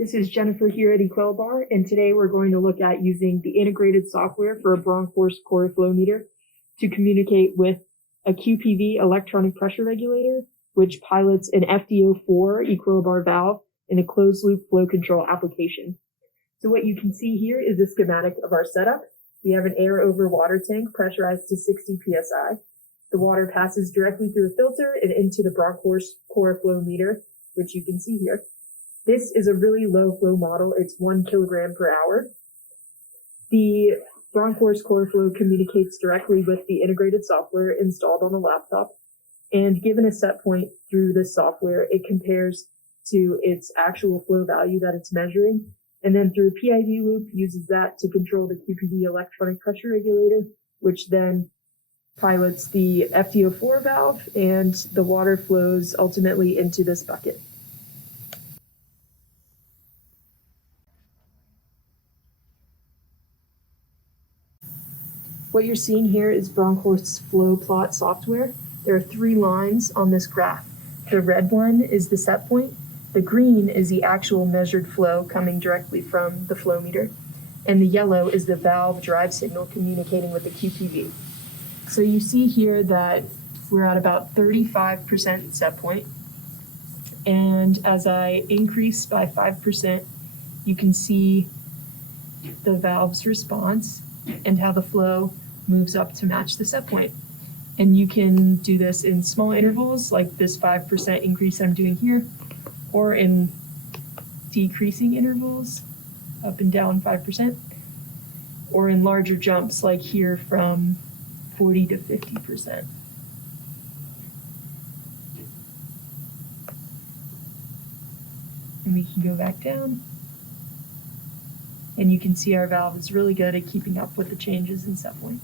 This is Jennifer here at Equilibar, and today we're going to look at using the integrated software for a Bronkhorst CORI-FLOW meter to communicate with a QPV electronic pressure regulator, which pilots an FDO4 Equilibar valve in a closed-loop flow control application. So what you can see here is a schematic of our setup. We have an air over water tank pressurized to 60 psi. The water passes directly through a filter and into the Bronkhorst CORI-FLOW meter, which you can see here. This is a really low flow model. It's 1 kilogram per hour. The Bronkhorst CORI-FLOW communicates directly with the integrated software installed on the laptop. And given a set point through this software, it compares to its actual flow value that it's measuring. And then through a PID loop, uses that to control the QPV electronic pressure regulator, which then pilots the FDO4 valve, and the water flows ultimately into this bucket. What you're seeing here is Bronkhorst's FLOWPLOT software. There are 3 lines on this graph. The red one is the set point, the green is the actual measured flow coming directly from the flow meter, and the yellow is the valve drive signal communicating with the QPV. So you see here that we're at about 35% set point, and as I increase by 5%, you can see the valve's response and how the flow moves up to match the set point. And you can do this in small intervals, like this 5% increase I'm doing here, or in decreasing intervals, up and down 5%, or in larger jumps, like here from 40 to 50%. And we can go back down. And you can see our valve is really good at keeping up with the changes in set point.